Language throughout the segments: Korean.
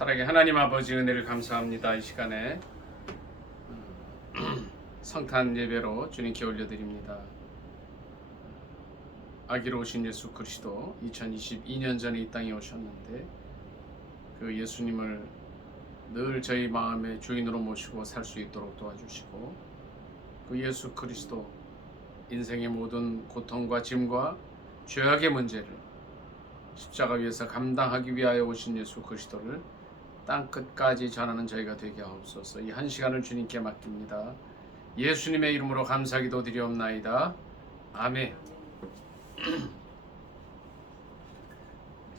사랑의 하나님 아버지 은혜를 감사합니다. 이 시간에 성탄 예배로 주님께 올려드립니다. 아기로 오신 예수 그리스도 2022년 전에 이 땅에 오셨는데 그 예수님을 늘 저희 마음의 주인으로 모시고 살 수 있도록 도와주시고 그 예수 그리스도 인생의 모든 고통과 짐과 죄악의 문제를 십자가 위에서 감당하기 위하여 오신 예수 그리스도를 땅끝까지 전하는 저희가 되게 하옵소서. 이 한 시간을 주님께 맡깁니다. 예수님의 이름으로 감사기도 드리옵나이다. 아멘.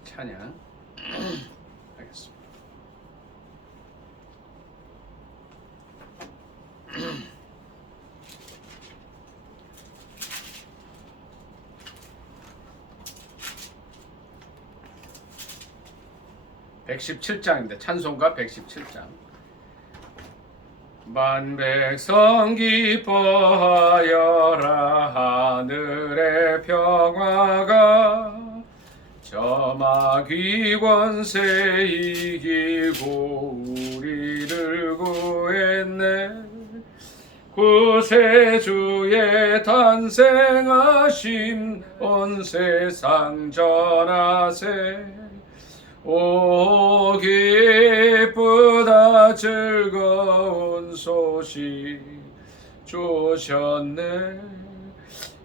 찬양 하겠습니다. (117장입니다) 찬송가 117장. 만백성 기뻐하여라. 하늘의 평화가 저 마귀 권세 이기고 우리를 구했네. 구세주의 탄생하심 온 세상 전하세. 오 기쁘다 즐거운 소식 주셨네.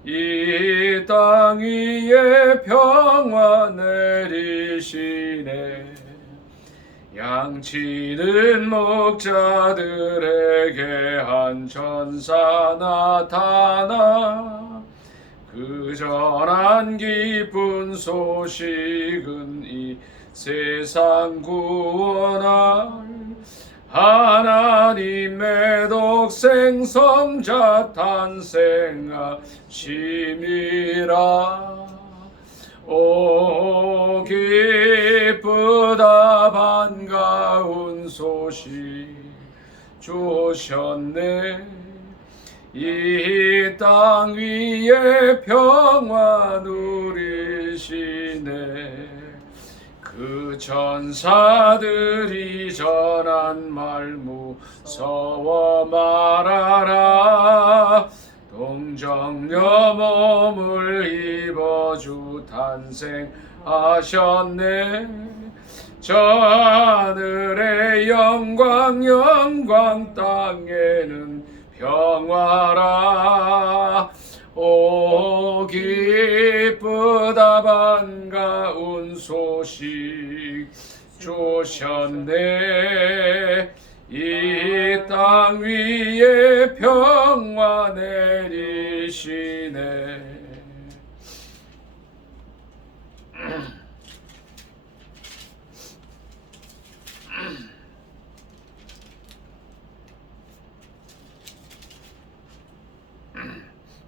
이 땅 위에 평화 내리시네. 양치는 목자들에게 한 천사 나타나 그 전한 기쁜 소식은 이 세상 구원할 하나님의 독생 성자 탄생하심이라. 오 기쁘다 반가운 소식 주셨네. 이 땅 위에 평화 누리시네. 그 천사들이 전한 말 무서워 말하라. 동정녀 몸을 입어 주 탄생하셨네. 저 하늘의 영광 영광 땅에는 평화라. 오 기쁘다 반가운 소식 주셨네. 이 땅 위에 평화 내리시네.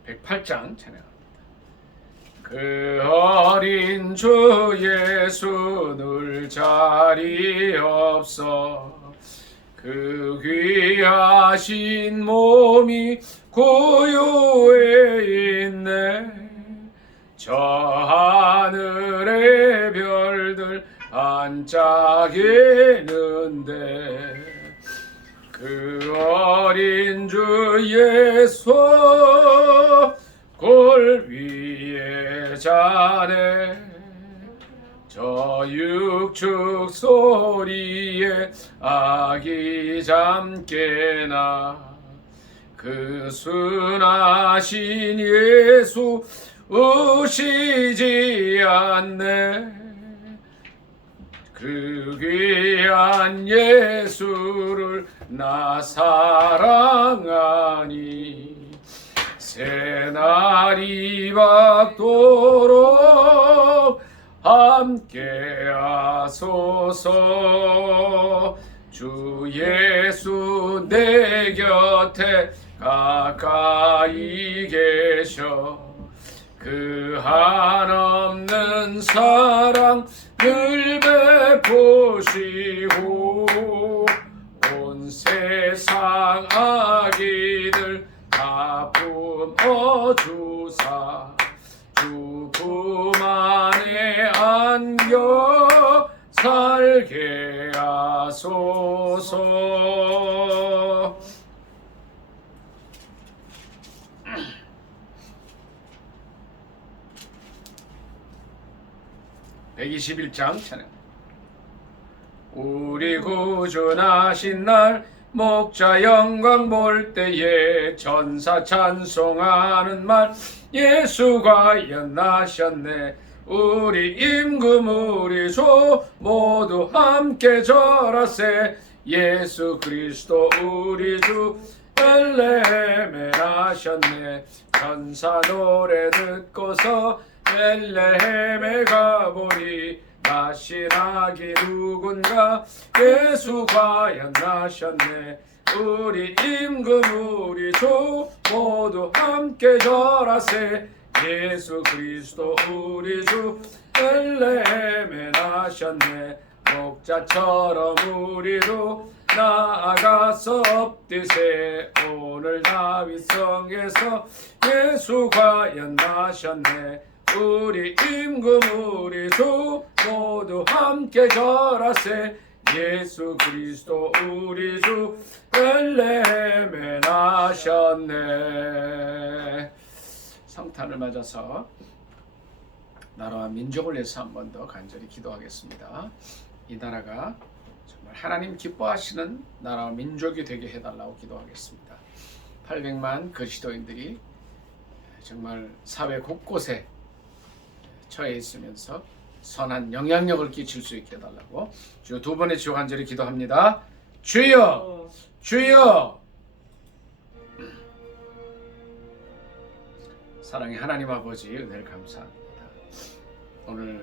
(108장) 찬양합니다. 그 어린 주 예수 늘 자리 없어 그 귀하신 몸이 고요해 있네. 저 하늘의 별들 반짝이는데 그 어린 주 예수 골 위에 자네. 저 육축 소리에 아기 잠깨나 그 순하신 예수 우시지 않네. 그 귀한 예수를 나 사랑하니 새날이 밝도록 함께하소서. 주 예수 내 곁에 가까이 계셔 그 한없는 사랑 늘 베푸시고 온 세상 아기들 다 품어주사 주 품 안에 안겨 살게 하소서. 하소서. 121장 찬양. 우리 구주 나신 날 목자 영광 볼 때에 천사 찬송하는 말 예수 과연 나셨네. 우리 임금 우리 조 모두 함께 절하세. 예수 그리스도 우리 주 벨레헴에 나셨네. 천사 노래 듣고서 벨레헴에 가보니 나신 아기 누군가. 예수 과연 나셨네. 우리 임금 우리 조 모두 함께 절하세. 예수 그리스도 우리 주 벨레헴에 나셨네. 목자처럼 우리도 나아가서 엎드세. 오늘 다윗성에서 예수 과연 나셨네. 우리 임금 우리 주 모두 함께 절하세. 예수 그리스도 우리 주 벨레헴에 나셨네. 성탄을 맞아서 나라와 민족을 위해서 한 번 더 간절히 기도하겠습니다. 이 나라가 정말 하나님 기뻐하시는 나라와 민족이 되게 해달라고 기도하겠습니다. 800만 그리스도인들이 정말 사회 곳곳에 처해 있으면서 선한 영향력을 끼칠 수 있게 해달라고 주 두 번의 주 간절히 기도합니다. 주여, 주여. 사랑의 하나님 아버지, 은혜를 감사합니다. 오늘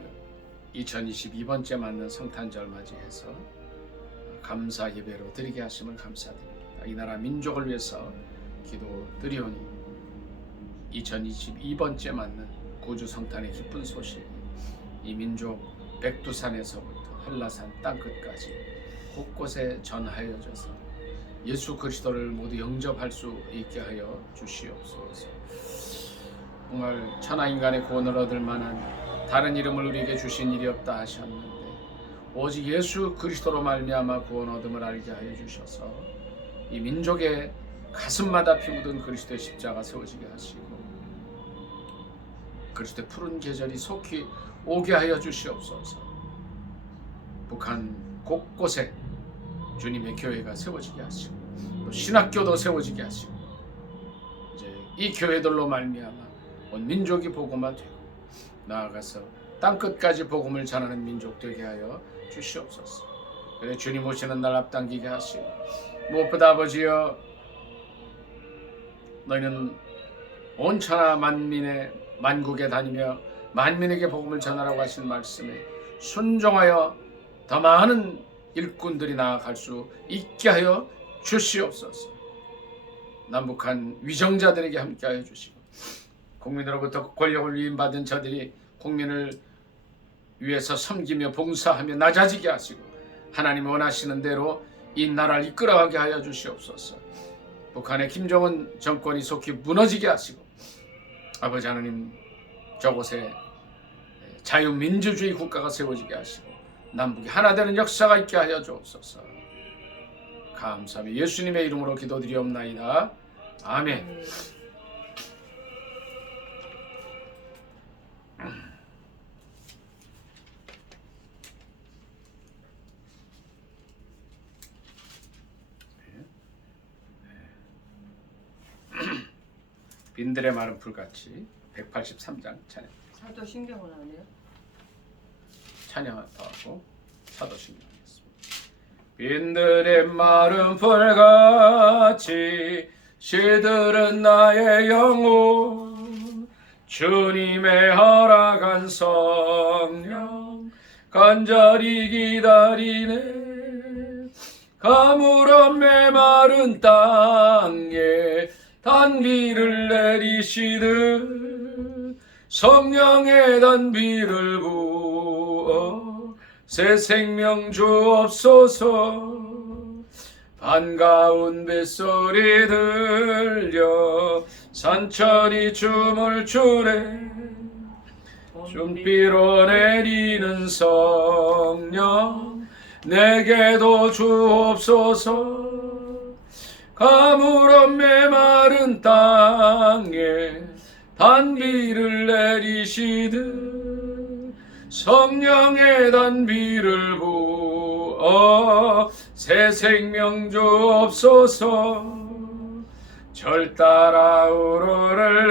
2022번째 맞는 성탄절 맞이해서 감사 예배로 드리게 하심을 감사드립니다. 이 나라 민족을 위해서 기도드리오니 2022번째 맞는 구주 성탄의 기쁜 소식이 이 민족 백두산에서부터 한라산 땅끝까지 곳곳에 전하여져서 예수 그리스도를 모두 영접할 수 있게 하여 주시옵소서. 정말 천하인간의 구원을 얻을 만한 다른 이름을 우리에게 주신 일이 없다 하셨는데 오직 예수 그리스도로 말미암아 구원 얻음을 알게 하여 주셔서 이 민족의 가슴마다 피 묻은 그리스도의 십자가 세워지게 하시고 그리스도의 푸른 계절이 속히 오게 하여 주시옵소서. 북한 곳곳에 주님의 교회가 세워지게 하시고 또 신학교도 세워지게 하시고 이제 이 교회들로 말미암아 온 민족이 복음화되고 나아가서 땅끝까지 복음을 전하는 민족 되게 하여 주시옵소서. 그래 주님 오시는 날 앞당기게 하시고 무엇보다 아버지여 너희는 온 천하 만민의 만국에 다니며 만민에게 복음을 전하라고 하신 말씀에 순종하여 더 많은 일꾼들이 나아갈 수 있게 하여 주시옵소서. 남북한 위정자들에게 함께하여 주시고 국민으로부터 권력을 위임받은 저들이 국민을 위해서 섬기며 봉사하며 낮아지게 하시고 하나님 원하시는 대로 이 나라를 이끌어가게 하여 주시옵소서. 북한의 김정은 정권이 속히 무너지게 하시고 아버지 하나님 저곳에 자유민주주의 국가가 세워지게 하시고 남북이 하나 되는 역사가 있게 하여 주옵소서. 감사하며 예수님의 이름으로 기도드리옵나이다. 아멘. 빈들의 마른 풀같이 183장 찬양. 사도신경은 안 해요? 찬양 더 하고 사도신경 하겠습니다. 빈들의 마른 풀같이 시들은 나의 영혼 주님의 허락한 성령 간절히 기다리네. 가물어 메마른 땅에 단비를 내리시듯 성령의 단비를 부어 새 생명 주옵소서. 반가운 뱃소리 들려 산천이 춤을 추네. 춤비로 내리는 성령 내게도 주옵소서. 가물은 메마른 땅에 단비를 내리시듯 성령의 단비를 부어 새 생명 주옵소서. 절 따라 우러를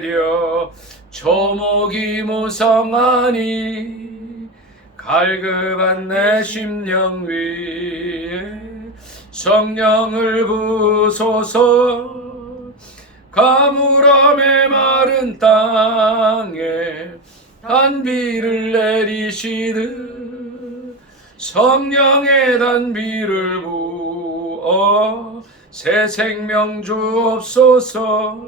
내려 초목이 무성하니 갈급한 내 심령 위에 성령을 부소서. 가물어 메마른 땅에 단비를 내리시듯 성령의 단비를 부어 새 생명 주옵소서.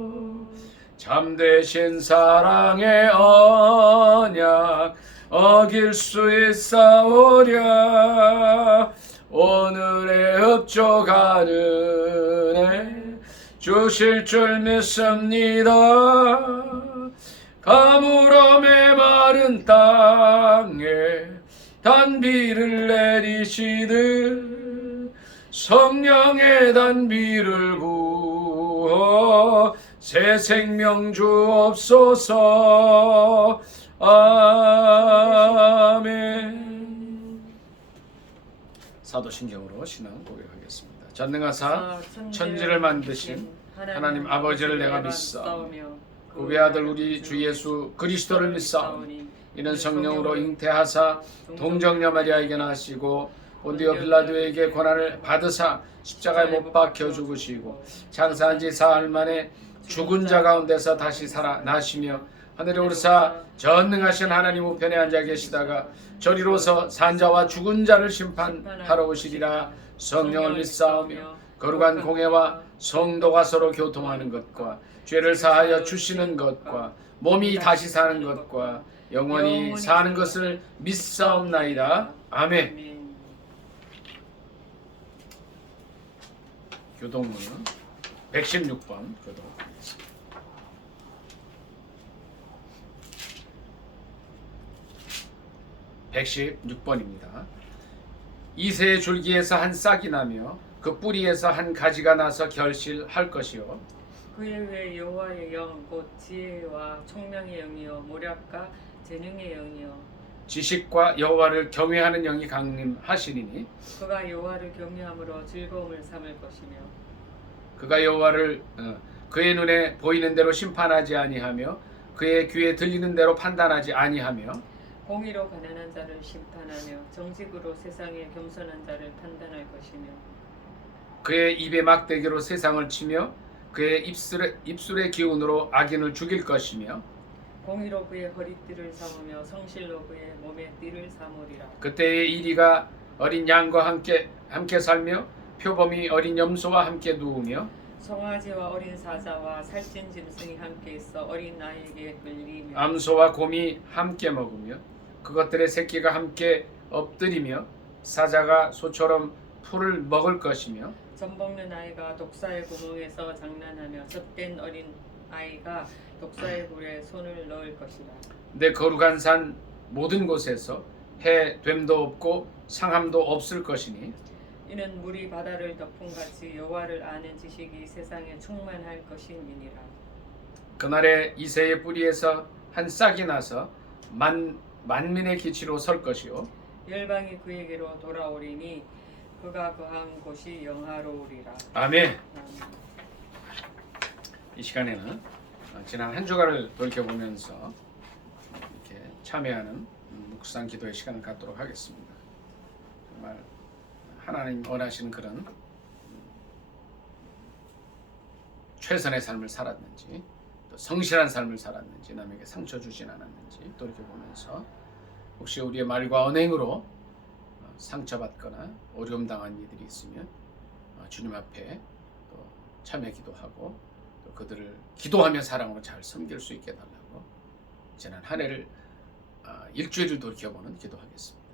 참되신 사랑의 언약 어길 수 있사오랴. 오늘의 흡족한 은혜 주실 줄 믿습니다. 가물어 메마른 땅에 단비를 내리시듯 성령의 단비를 부어 새 생명 주옵소서. 아멘. 사도신경으로 신앙 고백하겠습니다. 전능하사 천지를 만드신 하나님 아버지를 내가 믿사오며 그 외아들 우리 주 예수 그리스도를 믿사오니 이는 성령으로 잉태하사 동정녀 마리아에게 나시고 본디오 빌라도에게 고난을 받으사 십자가에 못 박혀 죽으시고 장사한 지 사흘 만에 죽은 자 가운데서 다시 살아나시며 하늘에 오르사 전능하신 하나님 우편에 앉아 계시다가 저리로서 산자와 죽은 자를 심판하러 오시리라. 성령을 믿사오며 거룩한 공회와 성도가 서로 교통하는 것과 죄를 사하여 주시는 것과 몸이 다시 사는 것과 영원히 사는 것을 믿사옵나이다. 아멘. 교동문은 116번 교독하겠습니다. 116번입니다. 이새의 줄기에서 한 싹이 나며 그 뿌리에서 한 가지가 나서 결실할 것이요. 그의 후에 여호와의 영 곧 지혜와 총명의 영이요 모략과 재능의 영이요 지식과 여호와를 경외하는 영이 강림하시리니 그가 여호와를 경외함으로 즐거움을 삼을 것이며 그가 여호와를 그의 눈에 보이는 대로 심판하지 아니하며 그의 귀에 들리는 대로 판단하지 아니하며 공의로 가난한 자를 심판하며 정직으로 세상의 겸손한 자를 판단할 것이며 그의 입에 막대기로 세상을 치며 그의 입술의 기운으로 악인을 죽일 것이며 공의로 그의 허리띠를 삼으며 성실로 그의 몸에 띠를 삼으리라. 그때의 이리가 어린 양과 함께 살며 표범이 어린 염소와 함께 누우며 송아지와 어린 사자와 살찐 짐승이 함께 있어 어린 아이에게 끌리며 암소와 곰이 함께 먹으며 그것들의 새끼가 함께 엎드리며 사자가 소처럼 풀을 먹을 것이며 젖 먹는 아이가 독사의 구멍에서 장난하며 젖된 어린 아이가 독사의 굴에 손을 넣을 것이라. 내 거룩한 산 모든 곳에서 해 됨도 없고 상함도 없을 것이니 이는 물이 바다를 덮은 같이 여호와를 아는 지식이 세상에 충만할 것임이니라. 그날에 이새의 뿌리에서 한 싹이 나서 만민의 기치로 설 것이요 열방이 그에게로 돌아오리니 그가 거한 곳이 영화로우리라. 아멘. 이 시간에는 지난 한 주간을 돌이켜보면서 이렇게 참여하는 묵상 기도의 시간을 갖도록 하겠습니다. 정말 하나님 원하시는 그런 최선의 삶을 살았는지 또 성실한 삶을 살았는지 남에게 상처 주진 않았는지 돌이켜보면서 혹시 우리의 말과 언행으로 상처받거나 어려움 당한 이들이 있으면 주님 앞에 또 참여 기도하고 또 그들을 기도하며 사랑으로 잘 섬길 수 있게 해달라고 지난 한 해를 일주일을 돌이켜보는 기도하겠습니다.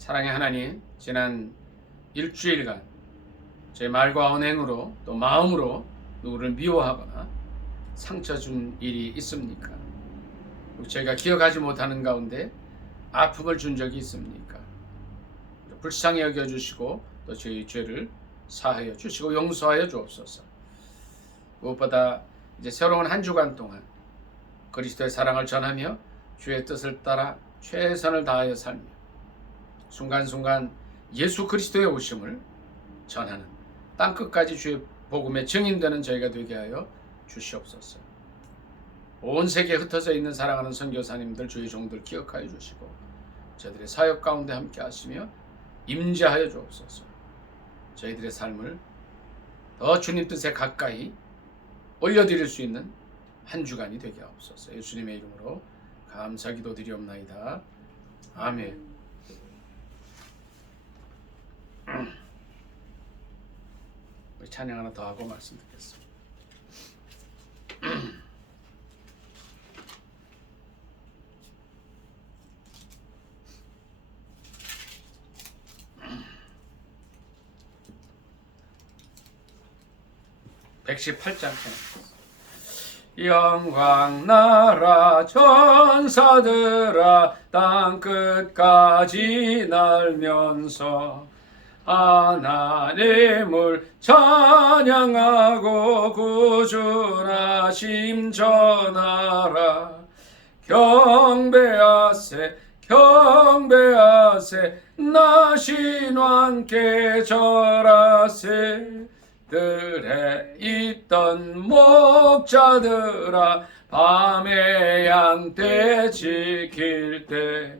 사랑의 하나님, 지난 일주일간 제 말과 언행으로 또 마음으로 누구를 미워하거나 상처 준 일이 있습니까? 저희가 기억하지 못하는 가운데 아픔을 준 적이 있습니까? 불쌍히 여겨주시고 또 저희 죄를 사하여 주시고 용서하여 주옵소서. 무엇보다 이제 새로운 한 주간 동안 그리스도의 사랑을 전하며 주의 뜻을 따라 최선을 다하여 살며 순간순간 예수 그리스도의 오심을 전하는 땅끝까지 주의 복음의 증인되는 저희가 되게 하여 주시옵소서. 온 세계에 흩어져 있는 사랑하는 선교사님들 주의 종들 기억하여 주시고 저희들의 사역 가운데 함께 하시며 임재하여 주옵소서. 저희들의 삶을 더 주님 뜻에 가까이 올려드릴 수 있는 한 주간이 되게 하옵소서. 예수님의 이름으로 감사 기도드리옵나이다. 아멘. 우리 찬양 하나 더 하고 말씀 듣겠습니다. (118장) 영광 나라 전사들아 땅끝까지 날면서 하나님을 찬양하고 구주나심 전하라. 경배하세 경배하세 나 신왕께 절하세. 들에 있던 목자들아 밤에 양떼 지킬 때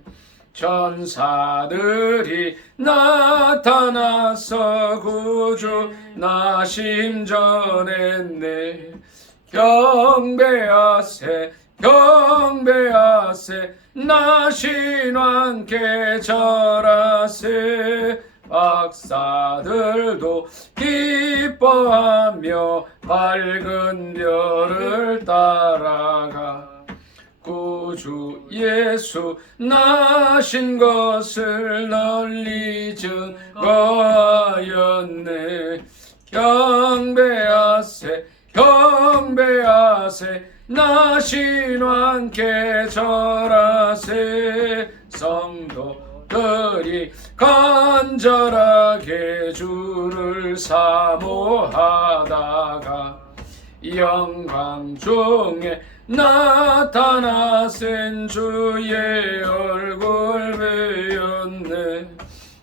천사들이 나타나서 구주 나심 전했네. 경배하세 경배하세 나 신왕께 절하세. 박사들도 기뻐하며 밝은 별을 따라가 구주 예수 나신 것을 널리 증거하였네. 경배하세 경배하세 나 신왕께 절하세. 성도들이 간절하게 주를 사모하다가 영광 중에 나타나신 주의 얼굴 배웠네.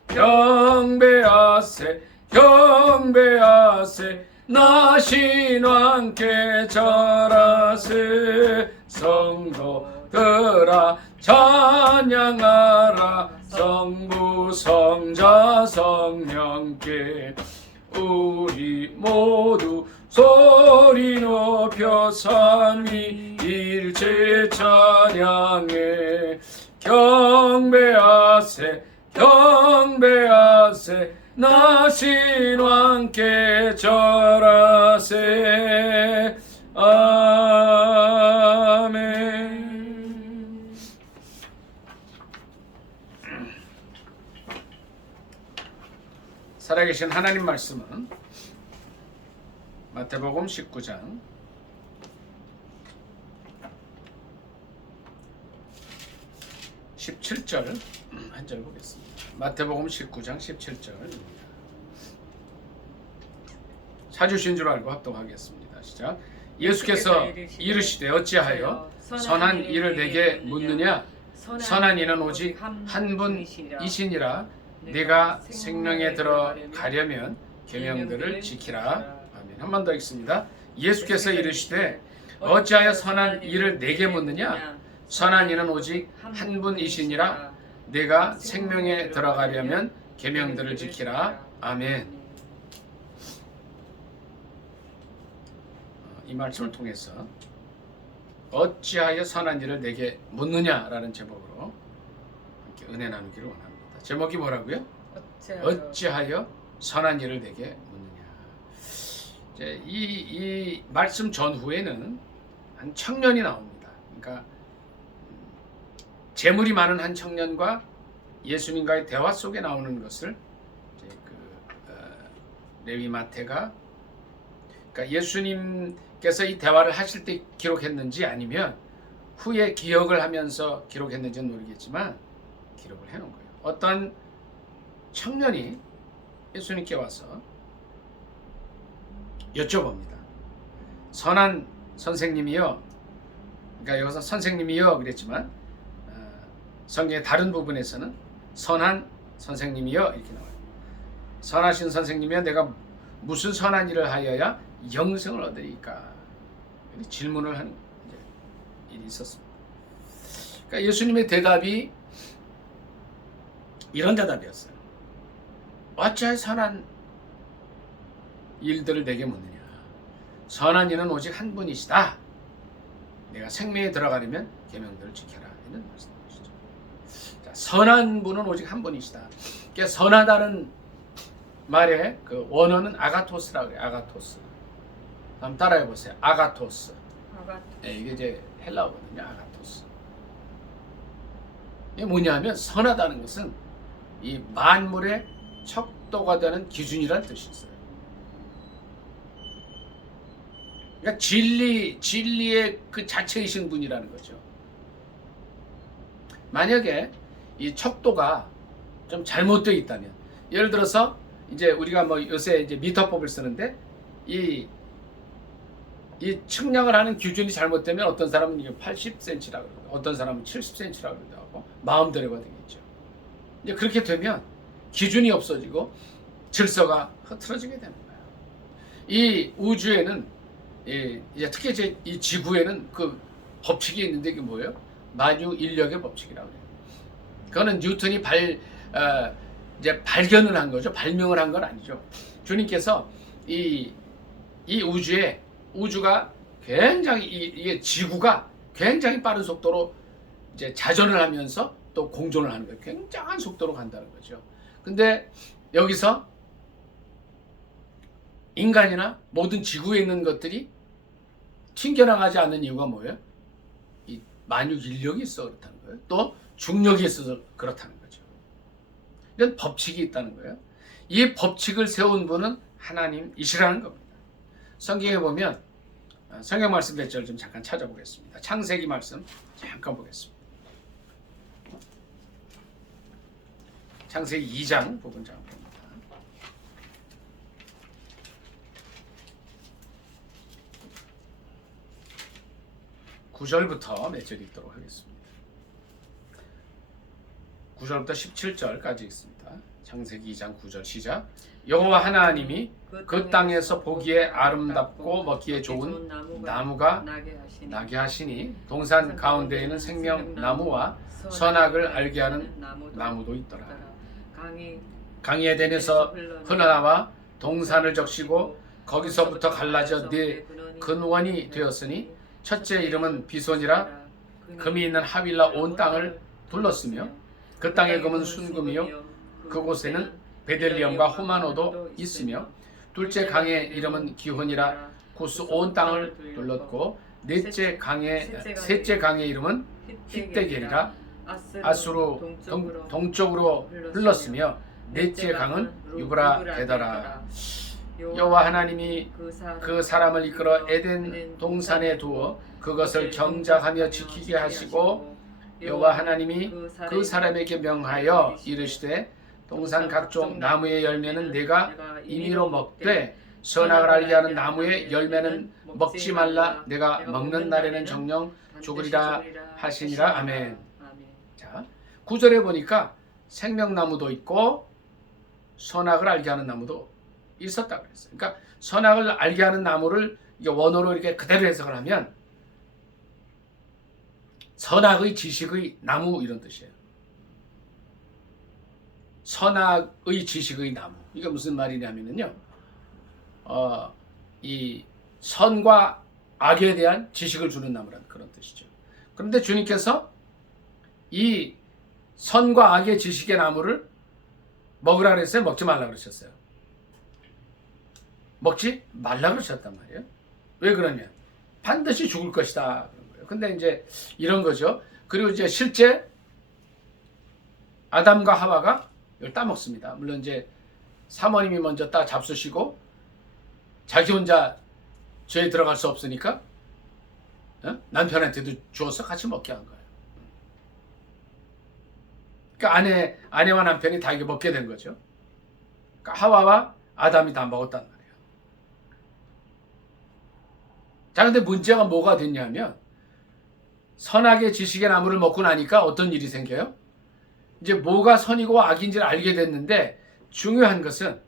경배하세 경배하세 나 신왕께 절하세. 성도들아 찬양하라. 성부 성자 성령께 우리 모두 소리 높여 삼위일체 찬양해. 경배하세 경배하세 나 신왕께 절하세. 아멘. 살아계신 하나님 말씀은 마태복음 19장 17절 한 절 보겠습니다. 마태복음 19장 17절 사주신 줄 알고 합독하겠습니다. 시작. 예수께서 이르시되 어찌하여 선한 일을 내게 묻느냐. 선한 이는 오직 한 분이시니라. 네가 생명에 들어가려면 계명들을 지키라. 아멘. 한 번 더 읽습니다. 예수께서 이르시되 어찌하여 선한 일을 내게 묻느냐. 선한 이는 오직 한 분이시니라. 네가 생명에 들어가려면 계명들을 지키라. 아멘. 이 말씀을 통해서 어찌하여 선한 일을 내게 묻느냐라는 제목으로 함께 은혜 나누기를 원합니다. 제목이 뭐라고요? 어찌하여 선한 일을 내게 묻느냐. 이제 이 말씀 전후에는 한 청년이 나옵니다. 그러니까 재물이 많은 한 청년과 예수님과의 대화 속에 나오는 것을 이제 레위 마태가, 그러니까 예수님께서 이 대화를 하실 때 기록했는지 아니면 후에 기억을 하면서 기록했는지는 모르겠지만 기록을 해놓은 거예요. 어떤 청년이 예수님께 와서 여쭤봅니다. 선한 선생님이요, 그러니까 여기서 선생님이요 그랬지만 성경의 다른 부분에서는 선한 선생님이요 이렇게 나와요. 선하신 선생님이요, 내가 무슨 선한 일을 하여야 영생을 얻으리까? 질문을 하는 일이 있었습니다. 그러니까 예수님의 대답이 이런 대답이었어요. 어찌하여 선한 일들을 내게 묻느냐? 선한 이는 오직 한 분이시다. 내가 생명에 들어가려면 계명들을 지켜라. 이런 말씀이시죠. 자, 선한 분은 오직 한 분이시다. 그러니까 선하다는 말의 그 원어는 아가토스라고 해요. 아가토스. 한번 따라해 보세요. 아가토스. 네, 이게 이제 헬라어거든요. 아가토스. 이게 뭐냐면 선하다는 것은 이 만물의 척도가 되는 기준이라는 뜻이 있어요. 그러니까 진리의 그 자체이신 분이라는 거죠. 만약에 이 척도가 좀 잘못되어 있다면, 예를 들어서 이제 우리가 뭐 요새 이제 미터법을 쓰는데 이 측량을 하는 기준이 잘못되면 어떤 사람은 이게 80cm라고 그러고 어떤 사람은 70cm라고 그러고 마음대로가 되겠죠. 이제 그렇게 되면 기준이 없어지고 질서가 흐트러지게 되는 거예요. 이 우주에는 이제 특히 이제 이 지구에는 그 법칙이 있는데 이게 뭐예요? 만유 인력의 법칙이라고 해요. 그거는 뉴턴이 이제 발견을 한 거죠. 발명을 한 건 아니죠. 주님께서 이 우주가 굉장히 이게 지구가 굉장히 빠른 속도로 이제 자전을 하면서 또 공존을 하는 거예요. 굉장한 속도로 간다는 거죠. 근데 여기서 인간이나 모든 지구에 있는 것들이 튕겨나가지 않는 이유가 뭐예요? 이 만유 인력이 있어 그렇다는 거예요. 또 중력이 있어서 그렇다는 거죠. 이런 법칙이 있다는 거예요. 이 법칙을 세운 분은 하나님이시라는 겁니다. 성경에 보면 성경 말씀 몇 절 좀 잠깐 찾아보겠습니다. 창세기 말씀 잠깐 보겠습니다. 창세기 2장 부분 잠깐 봅니다. 9절부터 몇 절 읽도록 하겠습니다. 9절부터 17절까지 있습니다. 창세기 2장 9절 시작. 여호와 하나님이 그 땅에서 보기에 아름답고 먹기에 좋은 나무가 나게 하시니 동산 가운데에는 생명나무와 선악을 알게 하는 나무도 있더라. 강이 에덴에서 흘러나와 동산을 적시고 거기서부터 갈라져 네 근원이 되었으니 첫째 이름은 비손이라 금이 있는 하윌라 온 땅을 둘렀으며 그 땅의 금은 순금이요 그곳에는 베델리엄과 호마노도 있으며 둘째 강의 이름은 기혼이라 구스 온 땅을 둘렀고 셋째 강의 이름은 힛데겔이라 아수로 동쪽으로 흘렀으며 넷째 강은 유브라데더라. 여호와 하나님이 그 사람을 이끌어 에덴 동산에 두어 그것을 경작하며 지키게 하시고 여호와 하나님이 그 사람에게 명하여 이르시되 동산 각종 나무의 열매는 내가 임의로 먹되 선악을 알게 하는 나무의 열매는 먹지 말라. 내가 먹는 날에는 정령 죽으리라 하시니라. 아멘. 자, 9절에 보니까 생명나무도 있고 선악을 알게 하는 나무도 있었다 그랬어요. 그러니까 선악을 알게 하는 나무를 원어로 이렇게 그대로 해석을 하면 선악의 지식의 나무 이런 뜻이에요. 선악의 지식의 나무. 이게 무슨 말이냐면요. 이 선과 악에 대한 지식을 주는 나무라는 그런 뜻이죠. 그런데 주님께서 이 선과 악의 지식의 나무를 먹으라 그랬어요? 먹지 말라 그러셨어요? 먹지 말라 그러셨단 말이에요. 왜 그러냐? 반드시 죽을 것이다. 그런 거예요. 근데 이제 이런 거죠. 그리고 이제 실제 아담과 하와가 이걸 따먹습니다. 물론 이제 사모님이 먼저 따 잡수시고 자기 혼자 죄에 들어갈 수 없으니까 남편한테도 주어서 같이 먹게 한 거예요. 그러니까 아내와 남편이 다 이게 먹게 된 거죠. 그러니까 하와와 아담이 다 먹었단 말이에요. 자, 근데 문제가 뭐가 됐냐면 선악의 지식의 나무를 먹고 나니까 어떤 일이 생겨요? 이제 뭐가 선이고 악인지를 알게 됐는데 중요한 것은,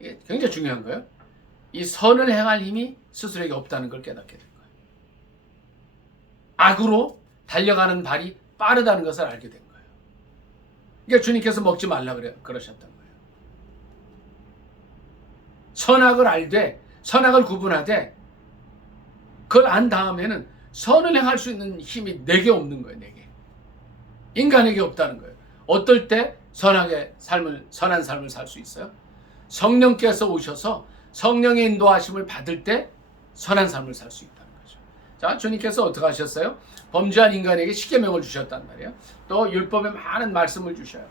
이게 굉장히 중요한 거예요. 이 선을 행할 힘이 스스로에게 없다는 걸 깨닫게 된 거예요. 악으로 달려가는 발이 빠르다는 것을 알게 된 거예요. 그러니까 주님께서 먹지 말라 그러셨던 거예요. 선악을 알되, 선악을 구분하되, 그걸 안 다음에는 선을 행할 수 있는 힘이 내게 없는 거예요. 내게. 인간에게 없다는 거예요. 어떨 때 선한 삶을 살 수 있어요? 성령께서 오셔서 성령의 인도하심을 받을 때 선한 삶을 살 수 있다는 거죠. 자, 주님께서 어떻게 하셨어요? 범죄한 인간에게 십계명을 주셨단 말이에요. 또 율법에 많은 말씀을 주셔요.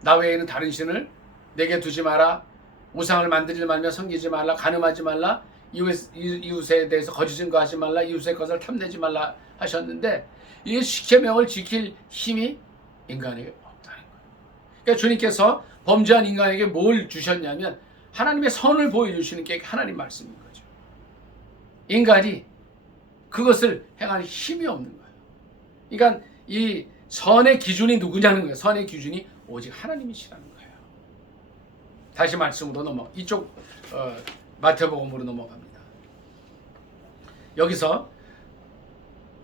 나 외에는 다른 신을 내게 두지 마라. 우상을 만들지 말며 섬기지 말라. 간음하지 말라. 이웃에 대해서 거짓 증거하지 말라. 이웃의 것을 탐내지 말라 하셨는데 이 십계명을 지킬 힘이 인간에게 없다는 거예요. 그러니까 주님께서 범죄한 인간에게 뭘 주셨냐면 하나님의 선을 보여주시는 게 하나님 말씀인 거죠. 인간이 그것을 행할 힘이 없는 거예요. 그러니까 이 선의 기준이 누구냐는 거예요. 선의 기준이 오직 하나님이시라는 거예요. 다시 말씀으로 이쪽 마태복음으로 넘어갑니다. 여기서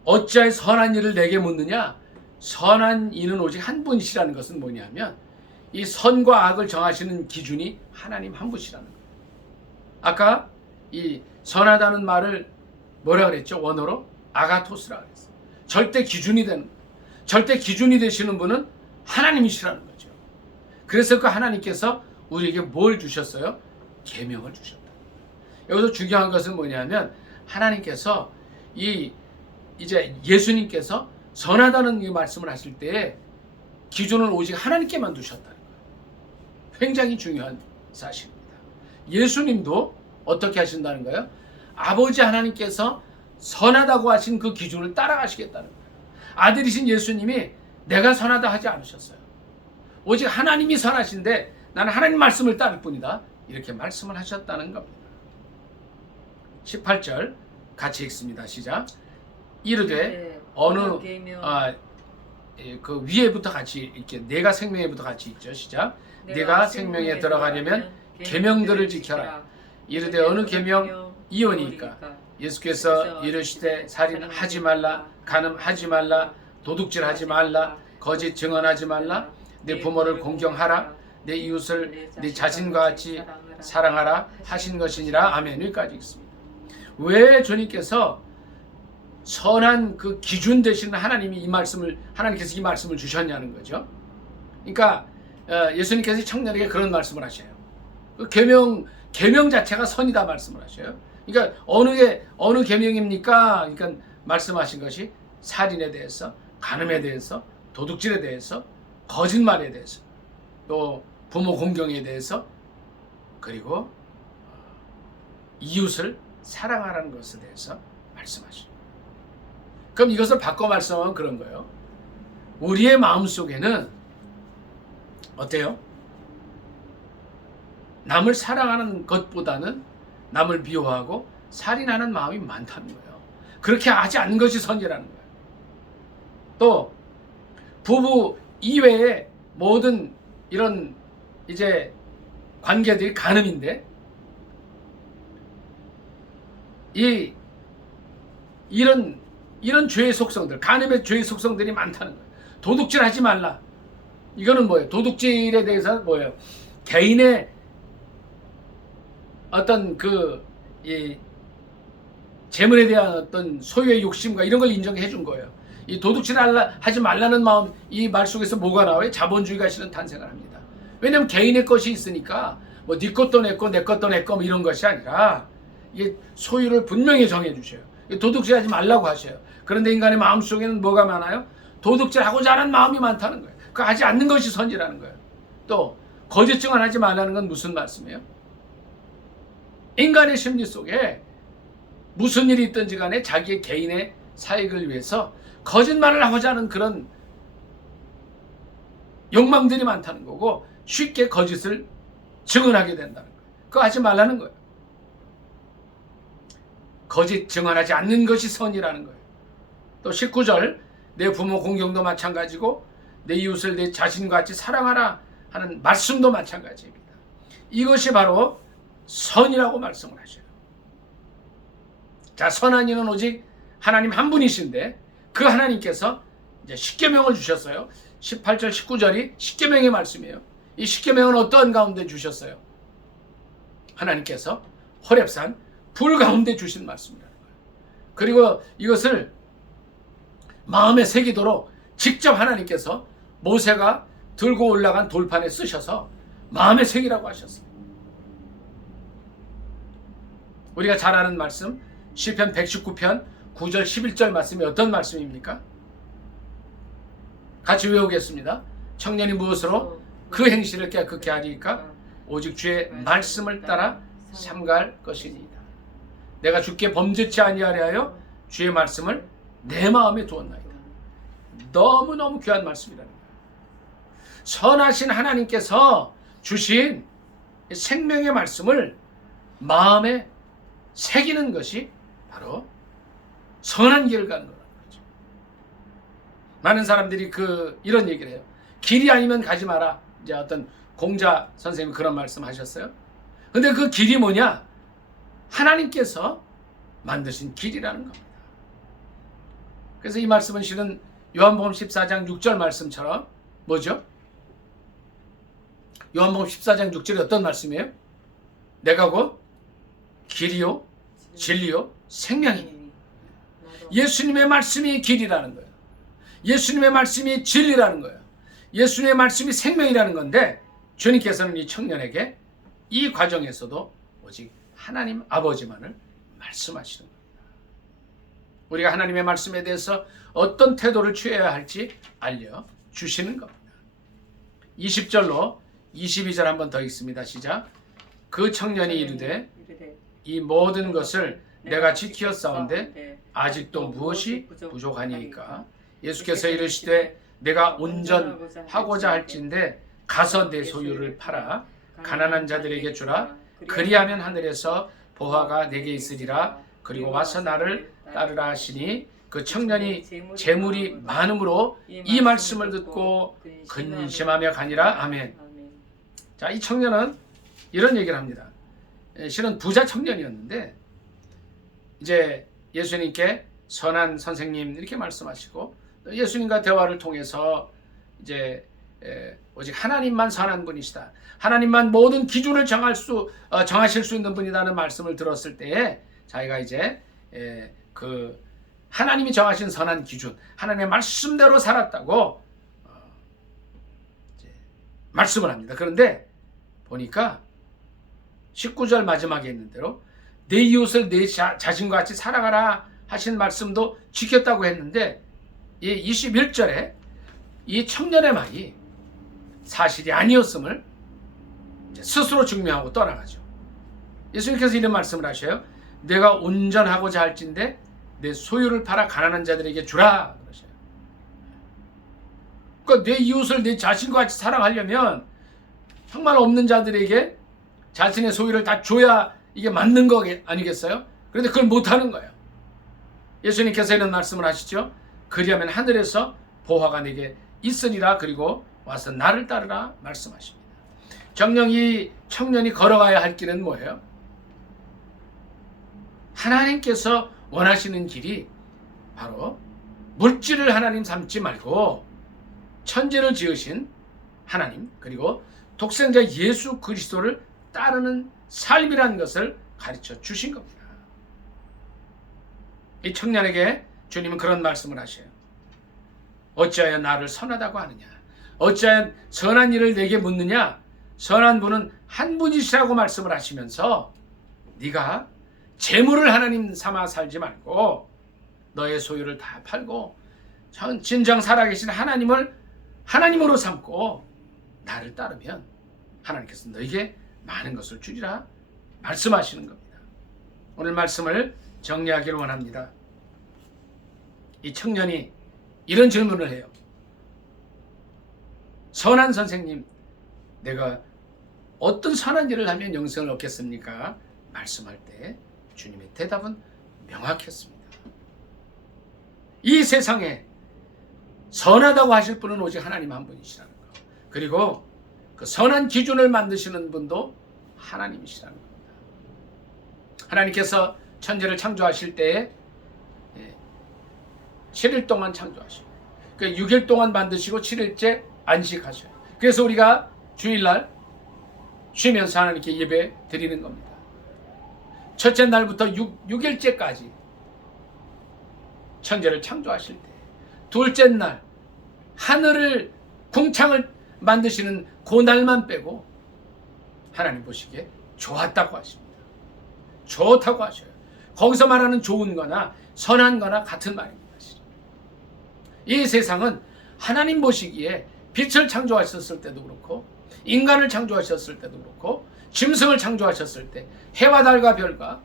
어찌하여 선한 일을 내게 묻느냐? 선한 이는 오직 한 분이시라는 것은 뭐냐면 이 선과 악을 정하시는 기준이 하나님 한 분이시라는 거예요. 아까 이 선하다는 말을 뭐라 그랬죠? 원어로 아가토스라 그랬어요. 절대 기준이 되는 거예요. 절대 기준이 되시는 분은 하나님이시라는 거죠. 그래서 그 하나님께서 우리에게 뭘 주셨어요? 계명을 주셨다. 여기서 중요한 것은 뭐냐면 하나님께서 이제 예수님께서 선하다는 이 말씀을 하실 때 기준을 오직 하나님께만 두셨다는 거예요. 굉장히 중요한 사실입니다. 예수님도 어떻게 하신다는 거예요? 아버지 하나님께서 선하다고 하신 그 기준을 따라가시겠다는 거예요. 아들이신 예수님이 내가 선하다 하지 않으셨어요. 오직 하나님이 선하신데 나는 하나님 말씀을 따를 뿐이다. 이렇게 말씀을 하셨다는 겁니다. 18절 같이 읽습니다. 시작. 이르되 어느 그 위에부터 같이 이렇게 내가 생명에부터 같이 있죠. 시작. 내가 생명에 들어가려면 계명들을 지켜라. 이르되 어느 계명? 이오니까. 예수께서 이르시되 살인하지 말라, 간음하지 말라, 도둑질하지 말라, 거짓 증언하지 말라, 내 부모를 공경하라, 내 이웃을 내 자신과 같이 사랑하라 하신 것이니라. 아멘. 여기까지 있습니다. 왜 주님께서 선한 그 기준 되시는 하나님께서 이 말씀을 주셨냐는 거죠. 그러니까 예수님께서 청년에게 그런 말씀을 하셔요. 그 계명 자체가 선이다 말씀을 하셔요. 그러니까 어느 계명입니까? 그러니까 말씀하신 것이 살인에 대해서, 간음에 대해서, 도둑질에 대해서, 거짓말에 대해서, 또 부모 공경에 대해서, 그리고 이웃을 사랑하라는 것에 대해서 말씀하시죠. 그럼 이것을 바꿔 말씀하면 그런 거예요. 우리의 마음속에는 어때요? 남을 사랑하는 것보다는 남을 미워하고 살인하는 마음이 많다는 거예요. 그렇게 하지 않는 것이 선이라는 거예요. 또 부부 이외의 모든 이런 이제 관계들이 간음인데 이런 죄의 속성들, 간음의 죄의 속성들이 많다는 거예요. 도둑질 하지 말라. 이거는 뭐예요? 도둑질에 대해서 뭐예요? 개인의 어떤 재물에 대한 어떤 소유의 욕심과 이런 걸 인정해 준 거예요. 이 도둑질 하지 말라는 마음, 이 말 속에서 뭐가 나와요? 자본주의가 실은 탄생을 합니다. 왜냐면 개인의 것이 있으니까 뭐 네 것도 내 거, 내 것도 내 거 뭐 이런 것이 아니라 이게 소유를 분명히 정해 주셔요. 도둑질하지 말라고 하셔요. 그런데 인간의 마음속에는 뭐가 많아요? 도둑질하고자 하는 마음이 많다는 거예요. 그 하지 않는 것이 선이라는 거예요. 또 거짓 증언하지 말라는 건 무슨 말씀이에요? 인간의 심리 속에 무슨 일이 있든지 간에 자기의 개인의 사익을 위해서 거짓말을 하고자 하는 그런 욕망들이 많다는 거고, 쉽게 거짓을 증언하게 된다는 거예요. 그거 하지 말라는 거예요. 거짓 증언하지 않는 것이 선이라는 거예요. 또 19절, 내 부모 공경도 마찬가지고 내 이웃을 내 자신과 같이 사랑하라 하는 말씀도 마찬가지입니다. 이것이 바로 선이라고 말씀을 하셔요. 자, 선한 이는 오직 하나님 한 분이신데, 그 하나님께서 이제 십계명을 주셨어요. 18절 19절이 십계명의 말씀이에요. 이 십계명은 어떤 가운데 주셨어요? 하나님께서 호렙산 불 가운데 주신 말씀이라는 거예요. 그리고 이것을 마음에 새기도록 직접 하나님께서 모세가 들고 올라간 돌판에 쓰셔서 마음에 새기라고 하셨어요. 우리가 잘 아는 말씀, 시편 119편 9절 11절 말씀이 어떤 말씀입니까? 같이 외우겠습니다. 청년이 무엇으로 그 행실을 깨끗게 하리까? 오직 주의 말씀을 따라 삼갈 것이니이다. 내가 주께 범죄치 아니하려 하여 주의 말씀을 내 마음에 두었나이다. 너무너무 귀한 말씀이라는 거예요. 선하신 하나님께서 주신 생명의 말씀을 마음에 새기는 것이 바로 선한 길을 가는 거라는 거죠. 많은 사람들이 이런 얘기를 해요. 길이 아니면 가지 마라. 이제 어떤 공자 선생님이 그런 말씀 하셨어요. 근데 그 길이 뭐냐? 하나님께서 만드신 길이라는 겁니다. 그래서 이 말씀은 실은 요한복음 14장 6절 말씀처럼 뭐죠? 요한복음 14장 6절이 어떤 말씀이에요? 내가 곧 길이요 진리요 생명이니. 예수님의 말씀이 길이라는 거예요. 예수님의 말씀이 진리라는 거예요. 예수님의 말씀이 생명이라는 건데, 주님께서는 이 청년에게 이 과정에서도 오직 하나님 아버지만을 말씀하시는 겁니다. 우리가 하나님의 말씀에 대해서 어떤 태도를 취해야 할지 알려주시는 겁니다. 20절로 22절 한 번 더 읽습니다. 시작. 그 청년이 이르되 이 모든 것을 내가 지키었사온데 아직도 무엇이 부족하니까? 예수께서 이르시되 내가 온전하고자 할진대 가서 내 소유를 팔아 가난한 자들에게 주라. 그리하면 하늘에서 보화가 내게 있으리라. 그리고 와서 나를 따르라 하시니, 그 청년이 재물이 많음으로 이 말씀을 듣고 근심하며 가니라. 아멘. 자, 이 청년은 이런 얘기를 합니다. 실은 부자 청년이었는데 이제 예수님께 선한 선생님 이렇게 말씀하시고, 예수님과 대화를 통해서 이제 오직 하나님만 선한 분이시다, 하나님만 모든 기준을 정하실 수 있는 분이라는 말씀을 들었을 때에 자기가 이제 그 하나님이 정하신 선한 기준, 하나님의 말씀대로 살았다고 이제 말씀을 합니다. 그런데 보니까 19절 마지막에 있는 대로 내 이웃을 내 자신과 같이 사랑하라 하신 말씀도 지켰다고 했는데, 이 21절에 이 청년의 말이 사실이 아니었음을 스스로 증명하고 떠나가죠. 예수님께서 이런 말씀을 하셔요. 내가 온전하고자 할진대 내 소유를 팔아 가난한 자들에게 주라 그러셔요. 그러니까 내 이웃을 내 자신과 같이 사랑하려면 정말 없는 자들에게 자신의 소유를 다 줘야 이게 맞는 거 아니겠어요? 그런데 그걸 못하는 거예요. 예수님께서 이런 말씀을 하시죠. 그리하면 하늘에서 보화가 내게 있으리라. 그리고 와서 나를 따르라 말씀하십니다. 정녕 이 청년이 걸어가야 할 길은 뭐예요? 하나님께서 원하시는 길이 바로 물질을 하나님 삼지 말고 천지를 지으신 하나님, 그리고 독생자 예수 그리스도를 따르는 삶이라는 것을 가르쳐 주신 겁니다. 이 청년에게 주님은 그런 말씀을 하셔요. 어찌하여 나를 선하다고 하느냐? 어찌하여 선한 일을 내게 묻느냐? 선한 분은 한 분이시라고 말씀을 하시면서, 네가 재물을 하나님 삼아 살지 말고 너의 소유를 다 팔고 진정 살아계신 하나님을 하나님으로 삼고 나를 따르면 하나님께서 너에게 많은 것을 주리라 말씀하시는 겁니다. 오늘 말씀을 정리하기를 원합니다. 이 청년이 이런 질문을 해요. 선한 선생님, 내가 어떤 선한 일을 하면 영생을 얻겠습니까? 말씀할 때 주님의 대답은 명확했습니다. 이 세상에 선하다고 하실 분은 오직 하나님 한 분이시라는 것. 그리고 그 선한 기준을 만드시는 분도 하나님이시라는 겁니다. 하나님께서 천지를 창조하실 때에 7일 동안 창조하시고 그 6일 동안 만드시고 7일째 안식하셔요. 그래서 우리가 주일날 쉬면서 하나님께 예배 드리는 겁니다. 첫째 날부터 6일째까지 천지를 창조하실 때, 둘째 날 하늘을 궁창을 만드시는 그 날만 빼고 하나님 보시기에 좋았다고 하십니다. 좋다고 하셔요. 거기서 말하는 좋은 거나 선한 거나 같은 말입니다. 이 세상은 하나님 보시기에 빛을 창조하셨을 때도 그렇고 인간을 창조하셨을 때도 그렇고 짐승을 창조하셨을 때 해와 달과 별과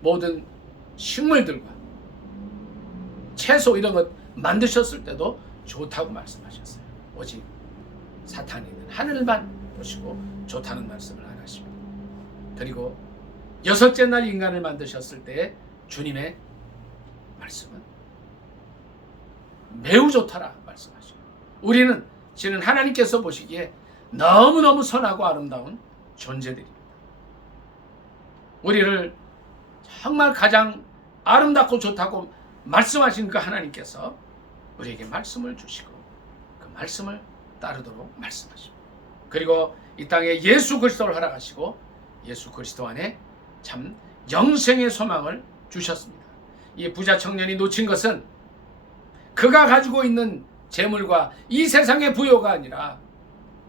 모든 식물들과 채소 이런 것 만드셨을 때도 좋다고 말씀하셨어요. 오직 사탄이는 하늘만 보시고 좋다는 말씀을 안 하십니다. 그리고 여섯째 날 인간을 만드셨을 때 주님의 말씀은 매우 좋다라 말씀하시고 우리는 지는 하나님께서 보시기에 너무너무 선하고 아름다운 존재들입니다. 우리를 정말 가장 아름답고 좋다고 말씀하신 그 하나님께서 우리에게 말씀을 주시고 그 말씀을 따르도록 말씀하십니다. 그리고 이 땅에 예수 그리스도를 허락하시고 예수 그리스도 안에 참 영생의 소망을 주셨습니다. 이 부자 청년이 놓친 것은 그가 가지고 있는 재물과 이 세상의 부요가 아니라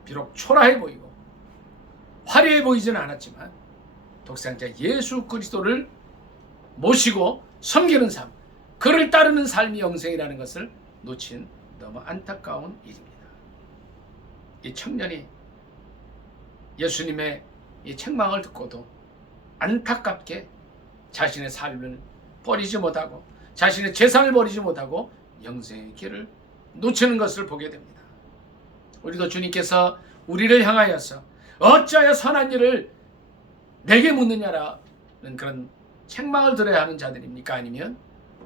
비록 초라해 보이고 화려해 보이지는 않았지만 독생자 예수 그리스도를 모시고 섬기는 삶, 그를 따르는 삶이 영생이라는 것을 놓친 너무 안타까운 일입니다. 이 청년이 예수님의 이 책망을 듣고도 안타깝게 자신의 삶을 버리지 못하고 자신의 재산을 버리지 못하고 영생의 길을 놓치는 것을 보게 됩니다. 우리도 주님께서 우리를 향하여서 어찌하여 선한 일을 내게 묻느냐라는 그런 책망을 들어야 하는 자들입니까? 아니면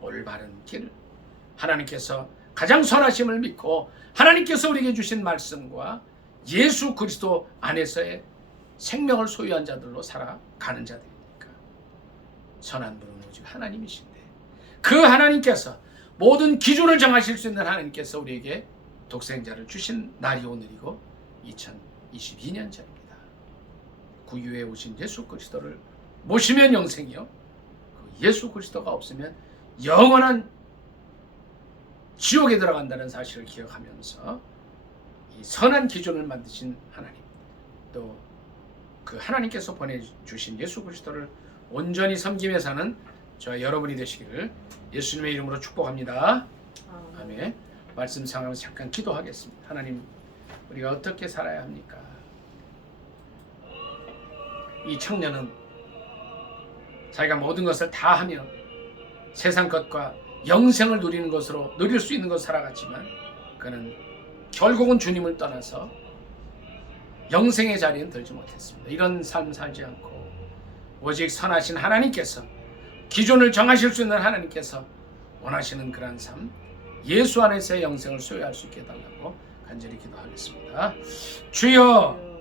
올바른 길을 하나님께서 가장 선하심을 믿고 하나님께서 우리에게 주신 말씀과 예수 그리스도 안에서의 생명을 소유한 자들로 살아가는 자들입니까? 선한 분은 오직 하나님이신데 그 하나님께서 모든 기준을 정하실 수 있는 하나님께서 우리에게 독생자를 주신 날이 오늘이고 2022년 전입니다. 구유에 오신 예수 그리스도를 모시면 영생이요, 그 예수 그리스도가 없으면 영원한 지옥에 들어간다는 사실을 기억하면서 이 선한 기준을 만드신 하나님, 또 그 하나님께서 보내주신 예수 그리스도를 온전히 섬기며 사는 저와 여러분이 되시기를 예수님의 이름으로 축복합니다. 아멘. 말씀 상하면서 잠깐 기도하겠습니다. 하나님, 우리가 어떻게 살아야 합니까? 이 청년은 자기가 모든 것을 다 하며 세상 것과 영생을 누리는 것으로 누릴 수 있는 것을 살아갔지만 그는 결국은 주님을 떠나서 영생의 자리엔 들지 못했습니다. 이런 삶 살지 않고 오직 선하신 하나님께서 기준을 정하실 수 있는 하나님께서 원하시는 그러한 삶, 예수 안에서의 영생을 소유할 수 있게 해달라고 간절히 기도하겠습니다. 주여,